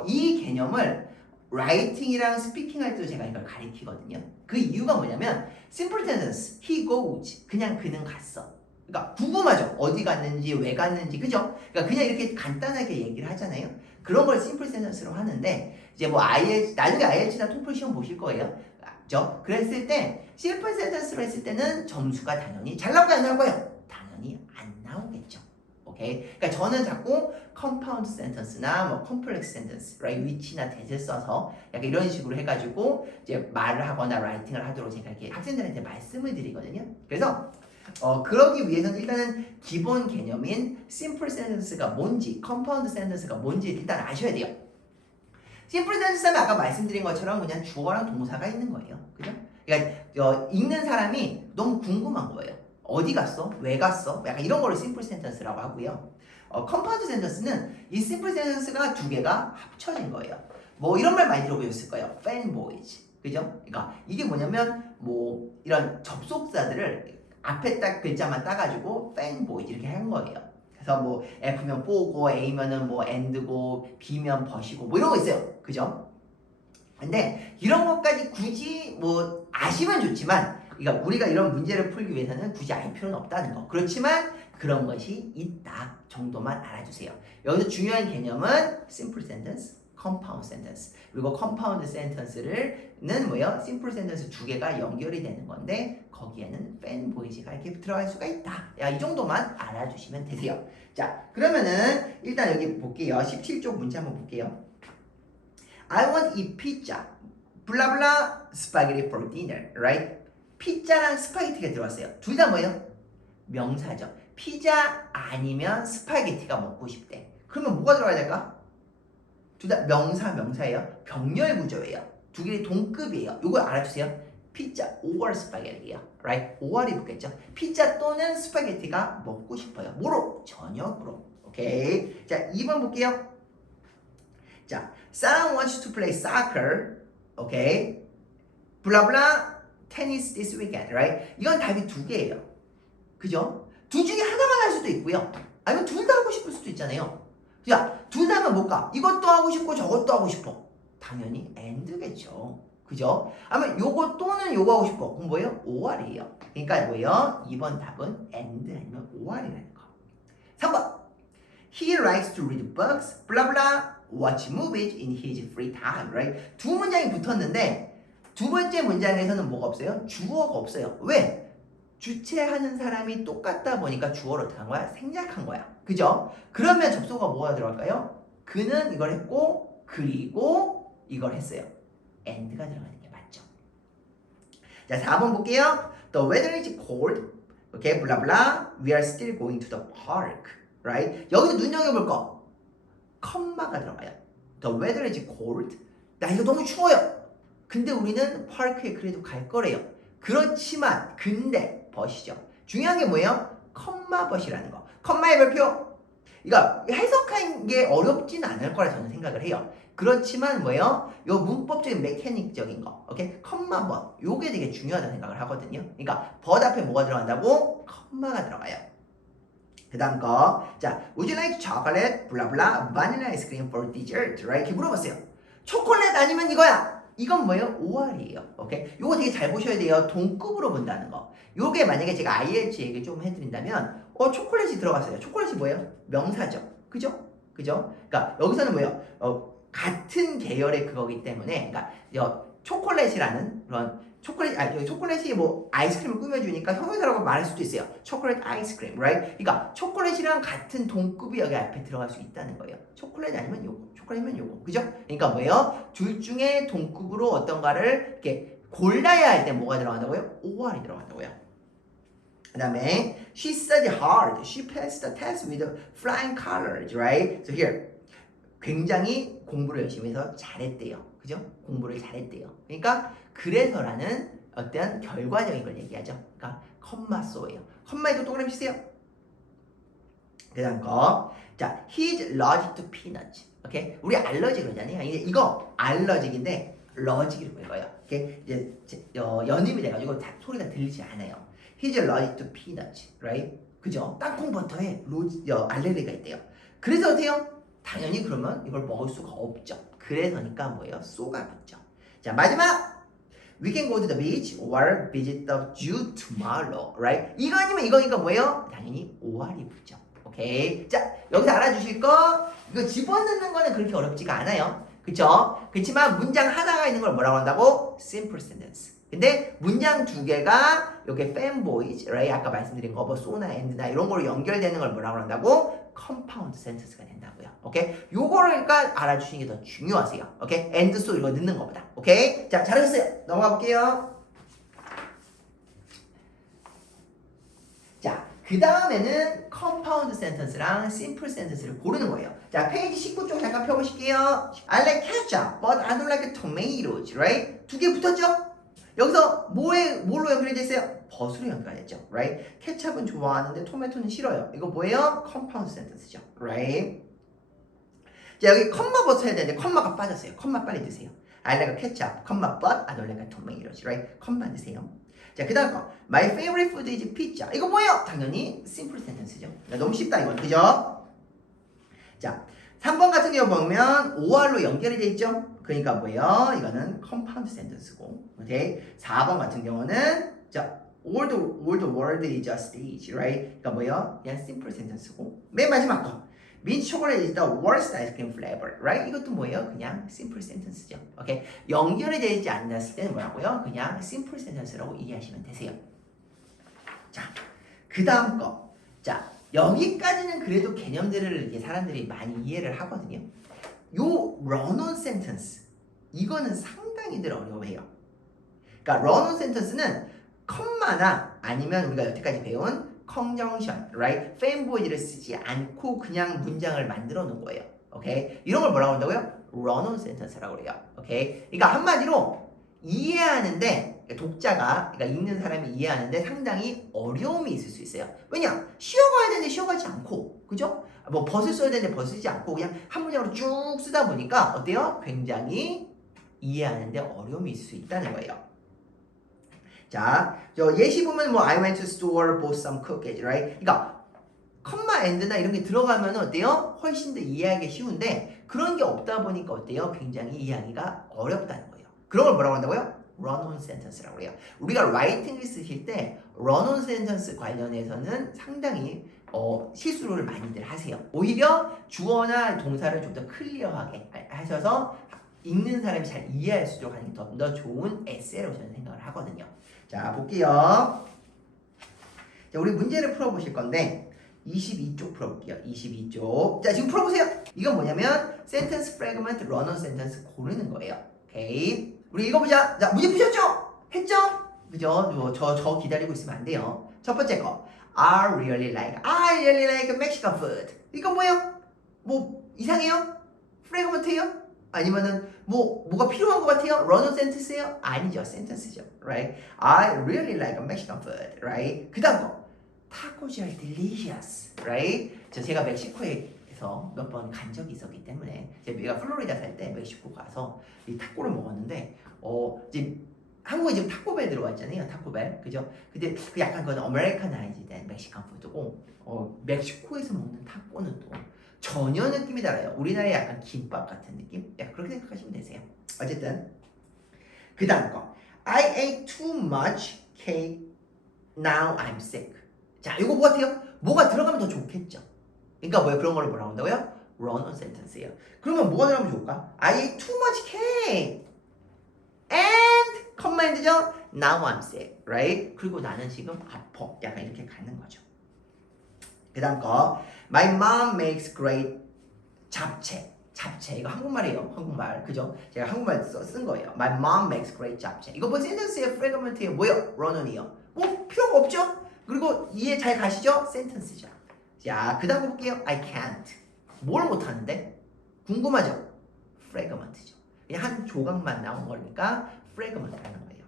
이 개념을 writing이랑 speaking 할 때도 제가 이걸 가리키거든요. 그 이유가 뭐냐면 simple sentence, he goes, 그냥 그는 갔어. 그러니까 궁금하죠. 어디 갔는지, 왜 갔는지, 그죠? 그러니까 그냥 이렇게 간단하게 얘기를 하잖아요. 그런 걸 simple sentence로 하는데 이제 뭐 IELTS, 나중에 IELTS나 토플 시험 보실 거예요. 그죠? 그랬을 때 simple sentence로 했을 때는 점수가 당연히 잘 나오고 안 나오고요? 당연히 안 나오겠죠. 오케이? 그러니까 저는 자꾸 compound sentence나 뭐 complex sentence, right? which나 that을 써서 약간 이런 식으로 해가지고 이제 말을 하거나 writing을 하도록 제가 이렇게 학생들한테 말씀을 드리거든요. 그래서 그러기 위해서는 일단은 기본 개념인 simple sentence가 뭔지, compound sentence가 뭔지 일단 아셔야 돼요. 심플 센텐스는 아까 말씀드린 것처럼 그냥 주어랑 동사가 있는 거예요. 그죠? 그러니까 읽는 사람이 너무 궁금한 거예요. 어디 갔어? 왜 갔어? 약간 이런 거를 심플 센텐스라고 하고요. 컴파운드 센텐스는 이 심플 센텐스가 두 개가 합쳐진 거예요. 뭐 이런 말 많이 들어보셨을 거예요. fanboys. 그죠? 그러니까 이게 뭐냐면 뭐 이런 접속사들을 앞에 딱 글자만 따가지고 fanboys 이렇게 한 거예요. 그래서 뭐 F면 보고 A면은 뭐 and고 B면 버시고 뭐 이런 거 있어요. 그죠? 근데 이런 것까지 굳이 뭐 아시면 좋지만 그러니까 우리가 이런 문제를 풀기 위해서는 굳이 알 필요는 없다는 거. 그렇지만 그런 것이 있다 정도만 알아주세요. 여기서 중요한 개념은 simple sentence, compound sentence. 그리고 compound sentence는 뭐예요? simple sentence 두 개가 연결이 되는 건데 거기에는 fanboys가 이렇게 들어갈 수가 있다. 야, 이 정도만 알아주시면 되세요. 자, 그러면은 일단 여기 볼게요. 17쪽 문제 한번 볼게요. I want to eat pizza, 블라블라 spaghetti for dinner, right? 피자랑 스파게티가 들어왔어요. 둘 다 뭐예요? 명사죠. 피자 아니면 스파게티가 먹고 싶대. 그러면 뭐가 들어가야 될까? 둘 다 명사예요. 병렬 구조예요. 두 개의 동급이에요. 이거 알아주세요. 피자 or 스파게티예요. right? or이 붙겠죠. 피자 또는 스파게티가 먹고 싶어요. 뭐로? 저녁으로. 오케이. 자, 2번 볼게요. 자, Sarah wants to play soccer. 오케이. 블라블라 tennis this weekend, right? 이건 답이 두 개예요. 그죠? 둘 중에 하나만 할 수도 있고요. 아니면 둘 다 하고 싶을 수도 있잖아요. 자, 둘 다 하면 뭘까? 이것도 하고 싶고 저것도 하고 싶어. 당연히 and겠죠. 그죠? 아니면 요거 또는 요거 하고 싶어. 그럼 뭐예요? or이에요. 그러니까 뭐예요? 2번 답은 and 아니면 or이라는 거. 3번. He likes to read books, blah blah, watch movies in his free time, right? 두 문장이 붙었는데 두 번째 문장에서는 뭐가 없어요? 주어가 없어요. 왜? 주체하는 사람이 똑같다 보니까 주어를 어떻게 한 거야? 생략한 거야. 그죠? 그러면 접속어가 뭐가 들어갈까요? 그는 이걸 했고 그리고 이걸 했어요. and가 들어가는 게 맞죠. 자, 4번 볼게요. The weather is cold. Okay, blah blah. We are still going to the park. Right? 여기서 눈여겨볼 거. 컴마가 들어가요. The weather is cold. 날이가 너무 추워요. 근데 우리는 파크에 그래도 갈 거래요. 그렇지만 근데 벗이죠. 중요한 게 뭐예요? 컴마 벗이라는 거. 컴마의 별표. 이거 해석하는 게 어렵진 않을 거라 저는 생각을 해요. 그렇지만 뭐예요? 요 문법적인 메커닉적인 거. 오케이? 컴마 벗. 요게 되게 중요하다고 생각을 하거든요. 그러니까 벗 앞에 뭐가 들어간다고? 컴마가 들어가요. 그 다음 거. 자, would you like chocolate, blah blah, vanilla ice cream for dessert? Right? 이렇게 물어봤어요. 초콜릿 아니면 이거야. 이건 뭐예요? OR이에요. 오케이? 요거 되게 잘 보셔야 돼요. 동급으로 본다는 거. 요게 만약에 제가 IELTS 얘기 좀 해드린다면, 초콜릿이 들어갔어요. 초콜릿이 뭐예요? 명사죠. 그죠? 그죠? 그러니까 여기서는 뭐예요? 같은 계열의 그거기 때문에, 그러니까 초콜릿이라는 그런 초콜릿이 뭐 아이스크림을 꾸며주니까 형용사라고 말할 수도 있어요. 초콜릿 아이스크림, right? 그러니까 초콜릿이랑 같은 동급이 여기 앞에 들어갈 수 있다는 거예요. 초콜릿 아니면 요거, 초콜릿이면 요거, 그죠? 그러니까 뭐예요? 둘 중에 동급으로 어떤가를 이렇게 골라야 할 때 뭐가 들어간다고요? OR이 들어간다고요. 그 다음에 she studied hard. She passed the test with flying colors, right? So here, 굉장히 공부를 열심히 해서 잘했대요. 그죠? 공부를 잘했대요. 그러니까 그래서라는 어떤 결과적인 걸 얘기하죠. 그러니까 컴마 쏘예요. 컴마에도 동그라미 치세요. 그 다음 거. 자, he's allergic to peanuts. 오케이? 우리 알러지 그러잖아요. 이거 알러직인데 러직이라고 읽어요. 오케이? 이제 연음이 돼가지고 소리가 들리지 않아요. He's allergic to peanuts, right? 그죠? 땅콩 버터에 알레르기가 있대요. 그래서 어때요? 당연히 그러면 이걸 먹을 수가 없죠. 그래서니까 뭐예요? 쏘가 붙죠. 자, 마지막. We can go to the beach or visit the zoo tomorrow, right? 이거 아니면 이거니까 뭐예요? 당연히 OR이 붙죠. 오케이. 자, 여기서 알아주실 거. 이거 집어넣는 거는 그렇게 어렵지가 않아요. 그쵸? 그렇지만 문장 하나가 있는 걸 뭐라고 한다고? Simple sentence. 근데 문장 두 개가 이렇게 fanboys, right? 아까 말씀드린 거, 뭐 so나 and나 이런 거로 연결되는 걸 뭐라고 한다고? compound sentence가 된다고요. 오케이? 요거를 그러니까 알아주시는 게 더 중요하세요. 오케이? and so 이거 넣는 것보다. 오케이? 자, 잘하셨어요. 넘어가 볼게요. 자, 그 다음에는 compound sentence랑 simple sentence를 고르는 거예요. 자, 페이지 19쪽 잠깐 펴보실게요. I like ketchup, but I don't like tomatoes, right? 두 개 붙었죠? 여기서 뭘로 연결이 있어요? 벗으로 연결됐죠, right? 케찹은 좋아하는데 토마토는 싫어요. 이거 뭐예요? compound sentence죠, right? 자, 여기 컴마 벗 해야 되는데 컴마가 빠졌어요. 컴마 빨리 드세요. I like ketchup, 컴마 but I don't like tomatoes, right? 컴마 드세요. 자, 그 다음 거. My favorite food is pizza. 이거 뭐예요? 당연히 simple sentence죠. 너무 쉽다 이건, 그죠? 자, 3번 같은 경우 보면 OR로 연결이 돼 있죠? 그러니까 뭐예요? 이거는 compound sentence고, 오케이? 4번 같은 경우는 자, all the world is a stage, right? 그러니까 뭐예요? 그냥 simple sentence고, 맨 마지막 거, mint chocolate is the worst ice cream flavor, right? 이것도 뭐예요? 그냥 simple sentence죠, 오케이? 연결이 되지 않았을 때는 뭐라고요? 그냥 simple sentence라고 이해하시면 되세요. 자, 그 다음 거, 자. 여기까지는 그래도 개념들을 이게 사람들이 많이 이해를 하거든요. 요 run-on sentence 이거는 상당히 상당히들 어려워해요. 그러니까 run-on sentence는 컴마나 아니면 우리가 여태까지 배운 conjunction, right? fanboy를 쓰지 않고 그냥 문장을 만들어 놓은 거예요. 오케이? 이런 걸 뭐라고 한다고요? run-on sentence라고 그래요. 오케이? 그러니까 한마디로 이해하는데 독자가 그러니까 읽는 사람이 이해하는데 상당히 어려움이 있을 수 있어요. 왜냐? 쉬어가야 되는데 쉬어가지 않고, 그죠? 뭐 벗을 써야 되는데 벗지 않고 그냥 한 문장으로 쭉 쓰다 보니까 어때요? 굉장히 이해하는데 어려움이 있을 수 있다는 거예요. 자, 저 예시 보면 뭐 I went to store, bought some cookies, right? 그러니까 컴마 앤드나 이런 게 들어가면 어때요? 훨씬 더 이해하기 쉬운데 그런 게 없다 보니까 어때요? 굉장히 이해하기가 어렵다는 거예요. 그런 걸 뭐라고 한다고요? run-on sentence라고 해요. 우리가 라이팅을 쓰실 때 run-on sentence 관련해서는 상당히 실수를 많이들 하세요. 오히려 주어나 동사를 좀 더 클리어하게 하셔서 읽는 사람이 잘 이해할 수 있도록 하는 게 더 더 좋은 에세이라고 저는 생각을 하거든요. 자, 볼게요. 자, 우리 문제를 풀어보실 건데 22쪽 풀어볼게요. 22쪽. 자, 지금 풀어보세요. 이건 뭐냐면 sentence fragment, run-on sentence 고르는 거예요. 오케이. 우리 읽어보자. 자, 문제 푸셨죠? 했죠? 그죠? 저 기다리고 있으면 안 돼요. 첫 번째 거. I really like Mexican food. 이거 뭐예요? 뭐 이상해요? fragment예요? 아니면은 뭐가 필요한 것 같아요? run-on sentence예요? 아니죠, sentence죠, right? I really like Mexican food, right? 그 다음 거, tacos are delicious, right? 제가 멕시코에서 몇 번 간 적이 있었기 때문에 제가 플로리다 살 때 멕시코 가서 이 타코를 먹었는데, 이제 한국에 지금 타코벨 들어와 있잖아요, 타코벨, 그죠? 근데 그 약간 그건 아메리카나이즈된 멕시칸 푸드고, 멕시코에서 먹는 타코는 또 전혀 느낌이 달라요. 우리나라의 약간 김밥 같은 느낌? 약간 그렇게 생각하시면 되세요. 어쨌든 그 다음 거 I ate too much cake. Now I'm sick. 자, 이거 뭐 같아요? 뭐가 들어가면 더 좋겠죠. 그러니까 뭐예요? 그런 걸 뭐라고 한다고요? run-on sentence예요. 그러면 뭐가 들어가면 좋을까? I ate too much cake. And command죠? Now I'm sick. Right? 그리고 나는 지금 아파. 약간 이렇게 가는 거죠. 그 다음 거 My mom makes great 잡채. 잡채 이거 한국말이에요. 한국말. 그죠? 제가 한국말 쓴 거예요. My mom makes great 잡채. 이거 뭐 sentence의 fragment예요. 뭐예요? run-on이요. 뭐 필요가 없죠? 그리고 이해 잘 가시죠? sentence죠. 자, 그 다음 볼게요. I can't. 뭘 못하는데? 궁금하죠? fragment죠. 그냥 한 조각만 나온 거니까 fragment라는 거예요.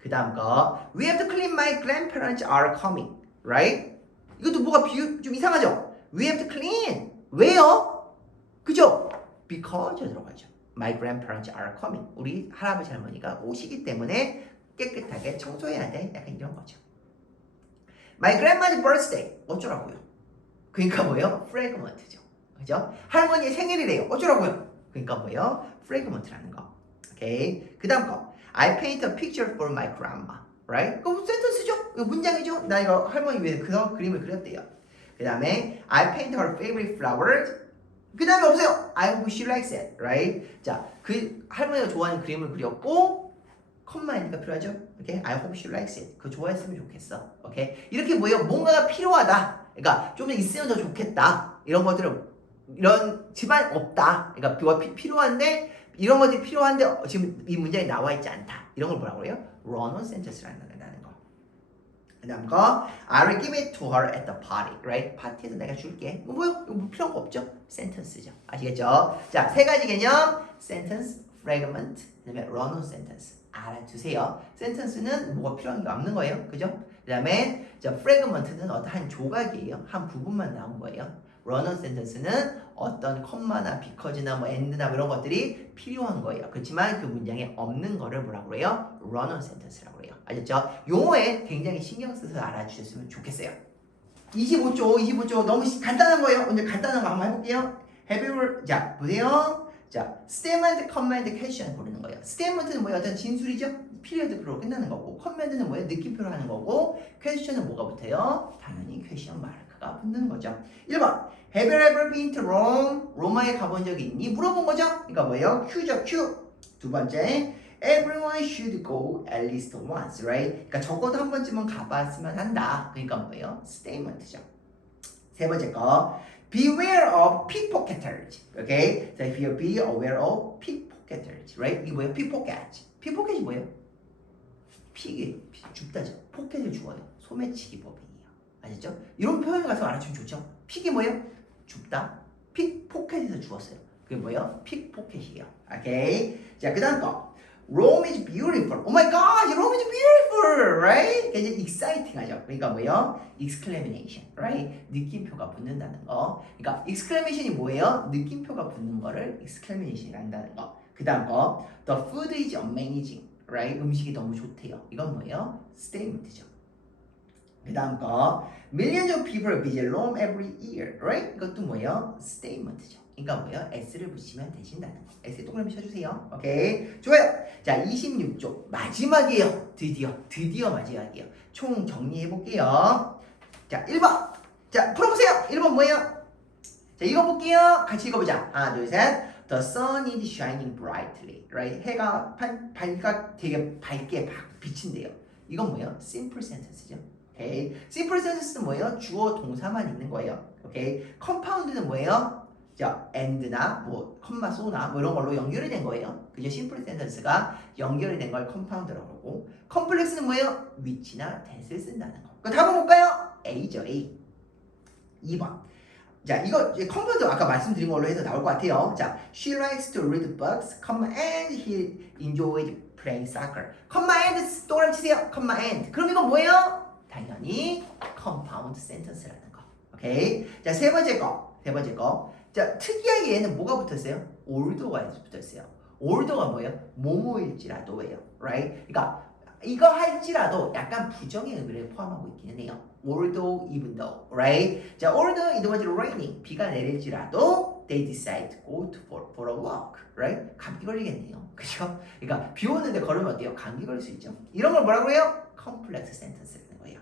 그 다음 거 We have to clean my grandparents are coming. Right? 이것도 뭐가 좀 이상하죠? We have to clean. 왜요? 그죠? Because 들어가죠. My grandparents are coming. 우리 할아버지 할머니가 오시기 때문에 깨끗하게 청소해야 돼. 약간 이런 거죠. My grandma's birthday. 어쩌라고요? 그러니까 뭐예요? fragment죠. 그죠? 할머니의 생일이래요. 어쩌라고요? 그러니까 뭐예요? fragment라는 거. 오케이. 그 다음 거. I paint a picture for my grandma. Right? 그거 센텐스죠? 이거 문장이죠? 나 이거 할머니 위해 그 그림을 그렸대요. 그 다음에 I paint her favorite flowers. 그 다음에 없어요. I hope she likes it. Right? 자, 그 할머니가 좋아하는 그림을 그렸고 컴마인드가 필요하죠? 오케이? I hope she likes it. 그거 좋아했으면 좋겠어. 오케이? 이렇게 뭐예요? 뭔가가 필요하다. 그러니까 좀 더 있으면 더 좋겠다. 이런 것들은 이런지만 없다. 그러니까 뭐가 필요한데 이런 것들이 필요한데 지금 이 문장이 나와 있지 않다. 이런 걸 뭐라고 해요? run-on sentence라는 거. 그 다음 거 I will give it to her at the party. Right? 파티에서 내가 줄게. 이거 뭐요? 이거 뭐 필요한 거 없죠? sentence죠. 아시겠죠? 자, 세 가지 개념. sentence, fragment, 그 다음에 run-on sentence. 알아두세요. sentence는 뭐가 필요한 게 없는 거예요. 그죠? 그 다음에 fragment는 어떤 한 조각이에요. 한 부분만 나온 거예요. run-on sentence는 어떤 컴마나 because나 뭐 and나 이런 것들이 필요한 거예요. 그렇지만 그 문장에 없는 거를 뭐라고 해요? run-on sentence라고 해요. 아셨죠? 용어에 굉장히 신경 써서 알아주셨으면 좋겠어요. 25조 너무 간단한 거예요. 오늘 간단한 거 한번 해볼게요. Have you 자 보세요. 자 statement, command, question 고르는 거예요. statement는 뭐예요? 어떤 진술이죠? 피리어드로 끝나는 거고 command는 뭐예요? 느낌표로 하는 거고 question은 뭐가 붙어요? 당연히 question 마크가 붙는 거죠. 1번 Have you ever been to Rome? 로마에 가본 적이 있니? 물어본 거죠? 그러니까 뭐예요? Q죠, Q. 두 번째 Everyone should go at least once, right? 그러니까 적어도 한 번쯤은 가봤으면 한다. 그러니까 뭐예요? statement죠. 세 번째 거 Beware of pickpocketers. Okay? So if you be aware of pickpocketers, right? 이게 뭐예요? pickpocket. 픽포켓이 뭐예요? 픽이 줍다죠. 포켓을 주어요. 소매치기 법이에요. 아셨죠? 이런 표현 가서 알아주면 좋죠. 픽이 뭐예요? 줍다. 픽 포켓에서 주었어요. 그게 뭐예요? 픽 포켓이에요. 오케이. 자, 그다음 거. Rome is beautiful. Oh my God, Rome is beautiful, right? 이제 exciting하죠. 그러니까 뭐예요? exclamation, right? 느낌표가 붙는다는 거. 그러니까 exclamation이 뭐예요? 느낌표가 붙는 거를 exclamation이라고 한다는 거. 그다음 거. The food is amazing, right? 음식이 너무 좋대요. 이건 뭐예요? statement죠. 그 다음 거 Millions of people visit Rome every year, right? 이것도 뭐예요? statement죠. 그러니까 뭐예요? s를 붙이면 되신다는 거. s에 동그라미 쳐주세요. 오케이, 좋아요. 자, 26쪽 마지막이에요. 드디어 마지막이에요. 총 정리해볼게요. 자, 1번. 자, 풀어보세요. 1번 뭐예요? 자, 읽어볼게요. 같이 읽어보자. 하나, 둘, 셋. The sun is shining brightly, right? 해가 되게 밝게 비친대요. 이건 뭐예요? simple sentence죠. 오케이. simple sentence는 뭐예요? 주어 동사만 있는 거예요. 오케이. compound는 뭐예요? 자, and나 뭐 컴마 소나 뭐 이런 걸로 연결이 된 거예요. 그죠? simple sentence가 연결이 된 걸 compound라고 그러고, complex는 뭐예요? which나 that을 쓴다는 거. 그럼 답을 볼까요? A죠, A. 2번. 자, 이거 이제 컴파운드 아까 말씀드린 걸로 해서 나올 것 같아요. 자, she likes to read books, and he enjoyed playing soccer. and 동그라미 치세요. and. 그럼 이건 뭐예요? 당연히 compound sentence라는 거. 오케이. 자, 세 번째 거. 자, 특이하게 얘는 뭐가 붙었어요? older가 붙었어요. older가 뭐예요? 뭐뭐일지라도예요. right? 그러니까 이거 할지라도 약간 부정의 의미를 포함하고 있기는 해요. although, even though, right? 자, although it was raining, 비가 내릴지라도 they decide to go for a walk, right? 감기 걸리겠네요. 그죠? 그러니까 비 오는데 걸으면 어때요? 감기 걸릴 수 있죠. 이런 걸 뭐라고 해요? complex sentence라는 거예요.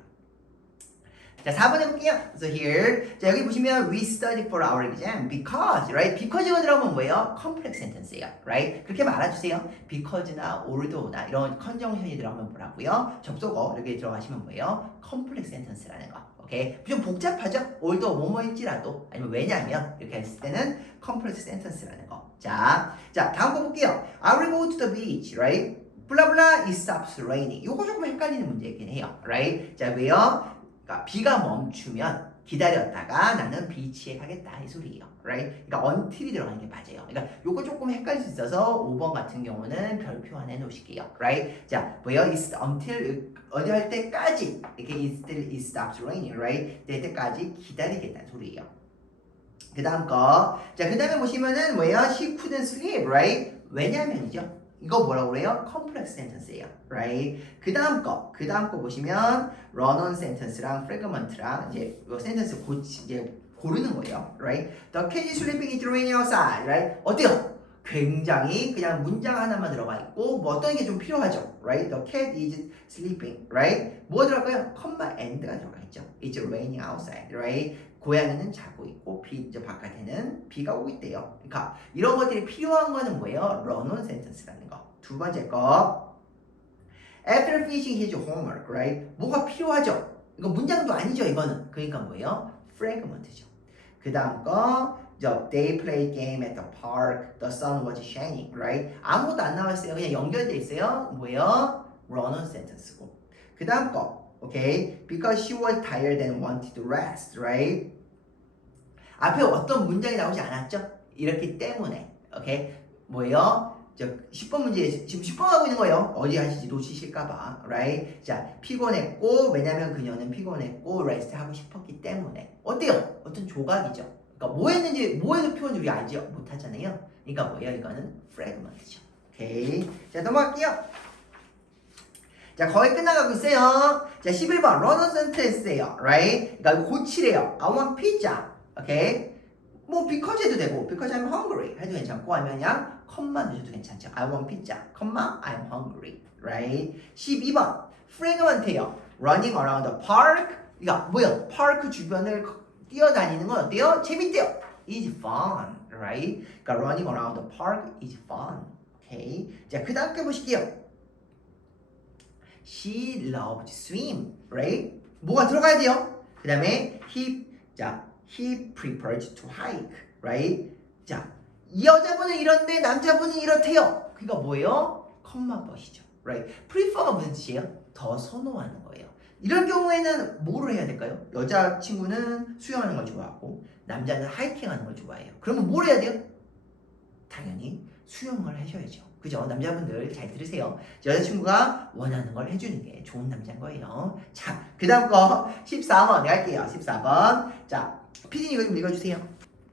자, 4번 해볼게요. So here, 자, 여기 보시면 we study for our exam because, right? because가 들어가면 뭐예요? complex sentence예요, right? 그렇게 말아주세요. because나 although나 이런 컨정션이 들어가면 뭐라고요? 접속어 이렇게 들어가시면 뭐예요? complex sentence라는 거. 오케이? 좀 복잡하죠? although 뭐뭐일지라도 아니면 왜냐면 이렇게 했을 때는 complex sentence라는 거. 자, 다음 거 볼게요. I will go to the beach, right? 블라블라 it stops raining. 요거 조금 헷갈리는 문제이긴 해요, right? 자, 왜요? 그러니까 비가 멈추면 기다렸다가 나는 비치에 가겠다 이 소리예요, right? 그러니까 until이 들어가는 게 맞아요. 그러니까 요거 조금 헷갈릴 수 있어서 5번 같은 경우는 별표 안에 놓으실게요, right? 자, 뭐예요? It's until 어디 할 때까지 이렇게 it stops raining, right? 될 때까지 기다리겠다는 소리예요. 그 다음 거, 자, 그 다음에 보시면은 뭐예요? She couldn't sleep, right? 왜냐면이죠. 이거 뭐라고 그래요? complex sentence예요, right? 그 다음 거 보시면 run-on sentence랑 fragment랑 이제 이 센텐스 이제 고르는 거예요, right? The cat is sleeping, it's raining outside, right? 어때요? 굉장히 그냥 문장 하나만 들어가 있고 뭐 어떤 게 좀 필요하죠, right? The cat is sleeping, right? 뭐가 들어갈까요? comma and가 들어가 있죠. It's raining outside, right? 고양이는 자고 있고 이제 바깥에는 비가 오고 있대요. 그러니까 이런 것들이 필요한 거는 뭐예요? run-on sentence라는 거. 두 번째 거. After finishing his homework, right? 뭐가 필요하죠? 이거 문장도 아니죠, 이거는. 그러니까 뭐예요? fragment죠. 그 다음 거. They played game at the park. The sun was shining, right? 아무것도 안 나왔어요. 그냥 연결돼 있어요. 뭐예요? run-on sentence고. 그 다음 거. Okay, because she was tired and wanted to rest, right? 앞에 어떤 문장이 나오지 않았죠? 이렇기 때문에, okay? 뭐예요? 저 10번 문제 지금 10번 하고 있는 거예요. 어디 하실지 놓치실까봐, right? 자, 피곤했고 왜냐면 그녀는 피곤했고 레스트 하고 싶었기 때문에 어때요? 어떤 조각이죠. 그러니까 뭐 했는지 뭐해서 표현을 우리 알죠? 못하잖아요. 그러니까 뭐예요? 이거는 fragment죠. 오케이, 자 넘어갈게요. 자, 거의 끝나가고 있어요. 자, 11번 run-on sentence예요, right? 그러니까 고치래요. I want pizza, okay? 뭐 because 해도 되고 because I'm hungry 해도 괜찮고 아니면 그냥 컴마 넣어도 괜찮죠. I want pizza, 컴마 I'm hungry, right? 12번 fragment예요. running around the park. 그러니까 뭐예요? 파크 주변을 뛰어다니는 건 어때요? 재밌대요. is fun, right? 그러니까 running around the park is fun, okay? 자, 그 다음 게 보실게요. She loved to swim, right? 뭐가 들어가야 돼요? 그 다음에 he prepared to hike, right? 자, 이 여자분은 이런데 남자분은 이렇대요. 그러니까 뭐예요? 컴마 벗이죠. right? prefer가 무슨 뜻이에요? 더 선호하는 거예요. 이런 경우에는 뭐를 해야 될까요? 여자친구는 수영하는 걸 좋아하고 남자는 하이킹하는 걸 좋아해요. 그러면 뭘 해야 돼요? 당연히 수영을 하셔야죠. 그죠? 남자분들 잘 들으세요. 여자친구가 원하는 걸 해주는 게 좋은 남자인 거예요. 자, 그 다음 거 14번 갈게요. 14번. 자, 피디님 이거 좀 읽어주세요.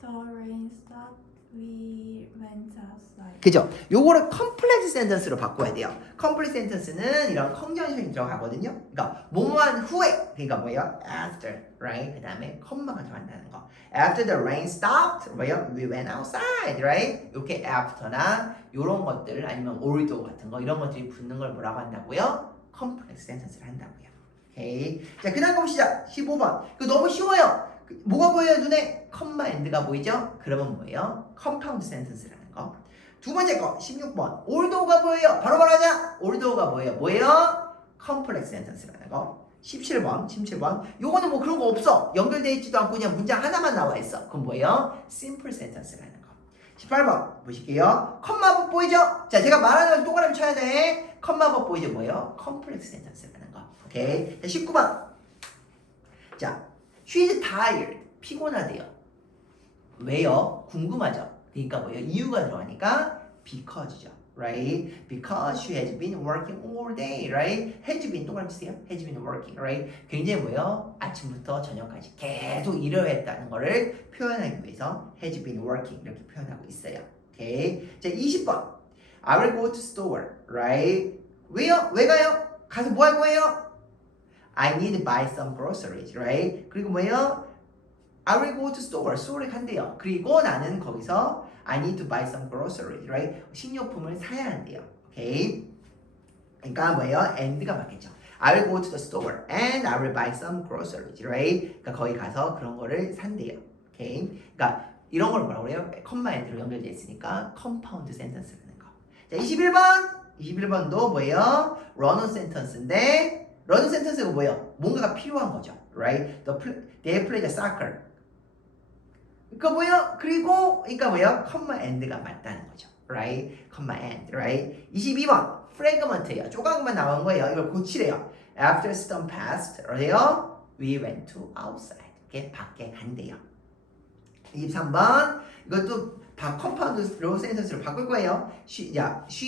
The rain stopped. We went outside. 그죠? 요거를 컴플렉스 센텐스로 바꿔야 돼요. 컴플렉스 센텐스는 이런 컨정션이 들어가거든요. 그러니까 뭐뭐한 후에, 그러니까 뭐예요? After, right? 그 다음에 컴마가 들어간다는 거. After the rain stopped, 뭐예요? We went outside, right? 이렇게 after나 이런 것들 아니면 although 같은 거 이런 것들이 붙는 걸 뭐라고 한다고요? 컴플렉스 센텐스를 한다고요. 오케이. 자, 그 다음 거 시작. 15번. 이거 너무 쉬워요. 뭐가 보여요? 눈에 컴마 엔드가 보이죠? 그러면 뭐예요? 컴파운드 센텐스라는 거. 두 번째 거 16번 올도가 보여요. 바로바로 하자. 올도가 뭐예요? 컴플렉스 센텐스라는 거. 17번 요거는 뭐 그런 거 없어. 연결되어 있지도 않고 그냥 문장 하나만 나와 있어. 그럼 뭐예요? 심플 센텐스라는 거. 18번 보실게요. 컴마법 보이죠? 자, 제가 말하는 걸 동그라미 쳐야 돼. 컴마법 보이죠? 뭐예요? 컴플렉스 센텐스라는 거. 오케이. 자, 19번 자, she's tired. 피곤하대요. 왜요? 궁금하죠? 그러니까 뭐예요? 이유가 들어가니까 because죠. Right? Because she has been working all day. Right? has been 동그라미 치세요. has been working. Right? 굉장히 뭐예요? 아침부터 저녁까지 계속 일을 했다는 거를 표현하기 위해서 has been working 이렇게 표현하고 있어요. 오케이. 자, 20번. I will go to store. Right? 왜요? 왜 가요? 가서 뭐 할 거예요? I need to buy some groceries, right? 그리고 뭐예요? I will go to store. store에 간대요. 그리고 나는 거기서 I need to buy some groceries, right? 식료품을 사야 한대요. 오케이? 그러니까 뭐예요? and가 맞겠죠. I will go to the store and I will buy some groceries, right? 그러니까 거기 가서 그런 거를 산대요. 오케이? 그러니까 이런 걸 뭐라고 그래요? 컴마 and로 연결되어 있으니까 compound sentence라는 거. 자, 21번도 뭐예요? run-on sentence인데 run sentence가 뭐예요? 뭔가가 필요한 거죠. Right? They play the soccer. 그러니까 뭐예요? 그러니까 뭐예요? comma and가 맞다는 거죠. Right? comma and. Right? 22번. fragment예요. 조각만 나온 거예요. 이걸 고치래요. After storm passed. 그래요? We went to outside. 이렇게 밖에 간대요. 23번. 이것도 compound row sentence로 바꿀 거예요. She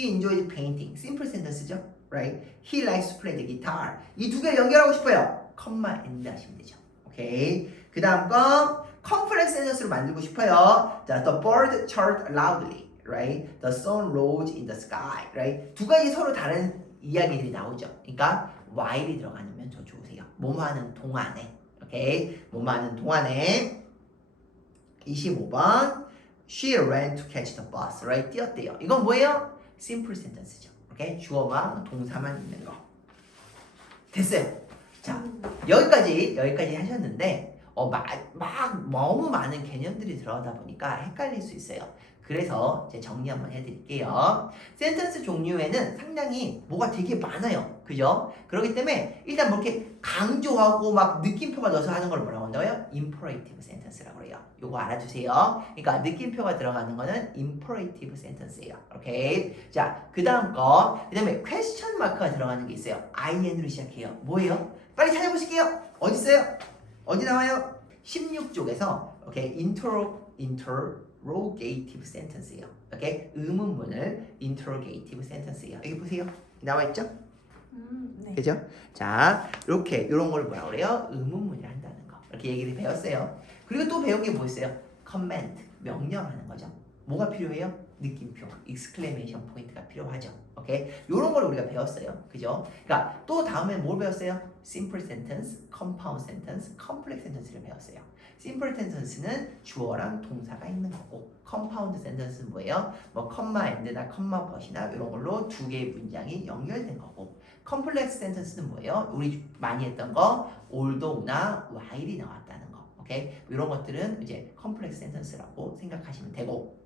enjoys painting. simple sentence죠. Right? He likes to play the guitar. 이 두 개를 연결하고 싶어요. 컴마 and 하시면 되죠. 오케이. 그 다음 건 컴플렉스 센텐스로 만들고 싶어요. 자, the bird chirped loudly. Right? The sun rose in the sky. Right? 두 가지 서로 다른 이야기들이 나오죠. 그러니까 while이 들어가면 더 좋으세요. 뭐뭐 하는 동안에. 오케이. 뭐뭐 하는 동안에. 25번. She ran to catch the bus. Right? 뛰었대요. 이건 뭐예요? simple sentence죠. 오케이? 주어만 동사만 있는 거. 됐어요. 자, 여기까지 하셨는데 막 너무 많은 개념들이 들어가다 보니까 헷갈릴 수 있어요. 그래서 이제 정리 한번 해드릴게요. 센텐스 종류에는 상당히 뭐가 되게 많아요. 그죠? 그렇기 때문에 일단 뭐 이렇게 강조하고 막 느낌표가 넣어서 하는 걸 뭐라고 한다고요? imperative sentence라고 해요. 요거 알아주세요. 그러니까 느낌표가 들어가는 거는 imperative sentence예요. 오케이? 자, 그 다음에 question mark가 들어가는 게 있어요. in으로 시작해요. 뭐예요? 빨리 찾아보실게요. 어디 있어요? 어디 나와요? 16쪽에서 오케이, interrogative sentence예요. 오케이? 의문문을 interrogative sentence예요. 여기 보세요. 나와 있죠? 네. 그죠? 자, 이런 걸 뭐라 그래요? 의문문을 한다는 거. 이렇게 얘기를 배웠어요. 그리고 또 배운 게 뭐 있어요? command, 명령하는 거죠. 뭐가 필요해요? 느낌표, exclamation 포인트가 필요하죠. 오케이? 요런 걸 우리가 배웠어요. 그죠? 그러니까 또 다음에 뭘 배웠어요? simple sentence, compound sentence, complex sentence를 배웠어요. simple sentence는 주어랑 동사가 있는 거고, compound sentence는 뭐예요? 뭐 comma and나 comma but이나 이런 걸로 두 개의 문장이 연결된 거고, complex sentence는 뭐예요? 우리 많이 했던 거 although나 while이 나왔다는 거. 오케이? 이런 것들은 이제 complex sentence라고 생각하시면 되고,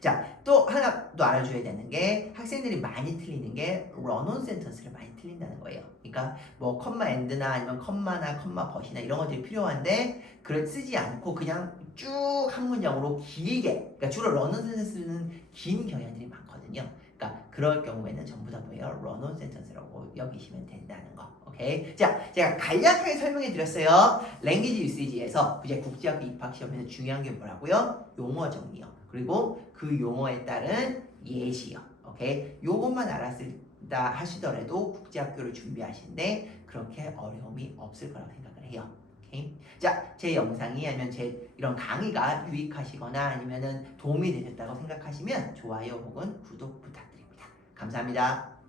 자, 또 하나 또 알아줘야 되는 게 학생들이 많이 틀리는 게 run-on sentence를 많이 틀린다는 거예요. 그러니까 뭐 컴마 and나 아니면 컴마나 컴마 but이나 이런 것들이 필요한데 그걸 쓰지 않고 그냥 쭉 한 문장으로 길게, 그러니까 주로 run-on sentence는 긴 경향들이 많거든요. 그러니까 그럴 경우에는 전부 다 뭐예요? run-on sentence라고 여기시면 된다는 거. 오케이? 자, 제가 간략하게 설명해 드렸어요. language usage에서 이제 국제학교 입학 시험에서 중요한 게 뭐라고요? 용어 정리요. 그리고 그 용어에 따른 예시요. 오케이? 요것만 알았다 하시더라도 국제학교를 준비하시는데 그렇게 어려움이 없을 거라고 생각을 해요. 오케이? 자, 제 영상이 아니면 제 이런 강의가 유익하시거나 아니면은 도움이 되셨다고 생각하시면 좋아요 혹은 구독 부탁드립니다. 감사합니다.